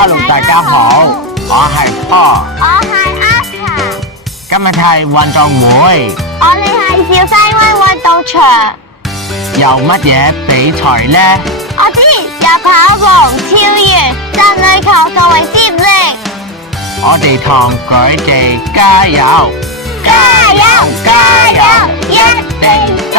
Hello，大家好，我係 Paul，我係 Asa，今日係運動會，我哋係小西灣運動場。有乜嘢比賽呢？我知有跑步、跳遠、震壘球同埋接力。我哋同佢哋加油！加油！加油！一定得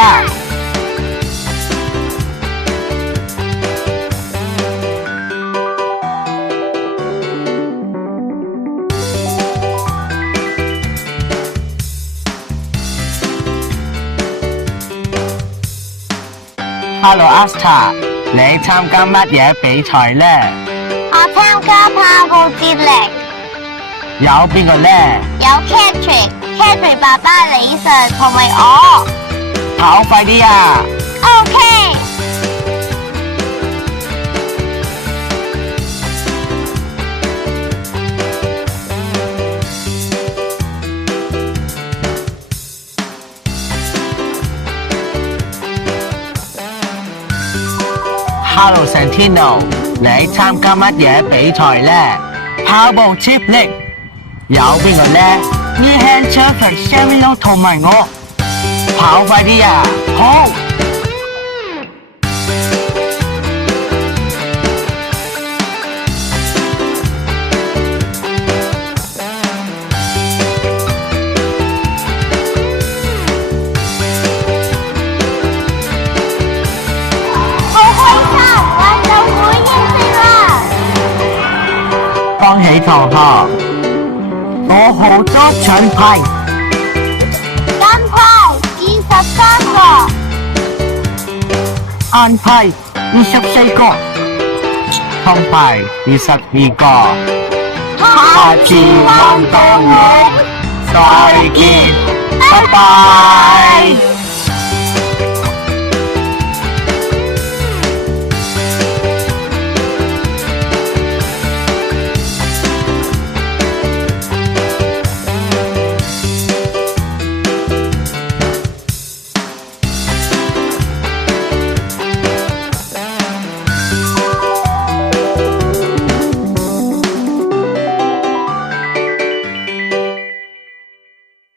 ！Hello Asta，你參加乜嘢比賽呢？我參加跑步接力，有邊個呢？有 Catherine 爸爸李 Sir 同埋我。跑快啲啊！ OK。Hello Santino，你參加乜嘢比賽呢？跑步接力，有邊個呢？ New Hampshire、Shamrock 同埋我，跑快啲啊！好。恭喜同學，我好多獎牌，金牌23個，銀牌24個，銅牌22個。下次運動會再見，拜拜。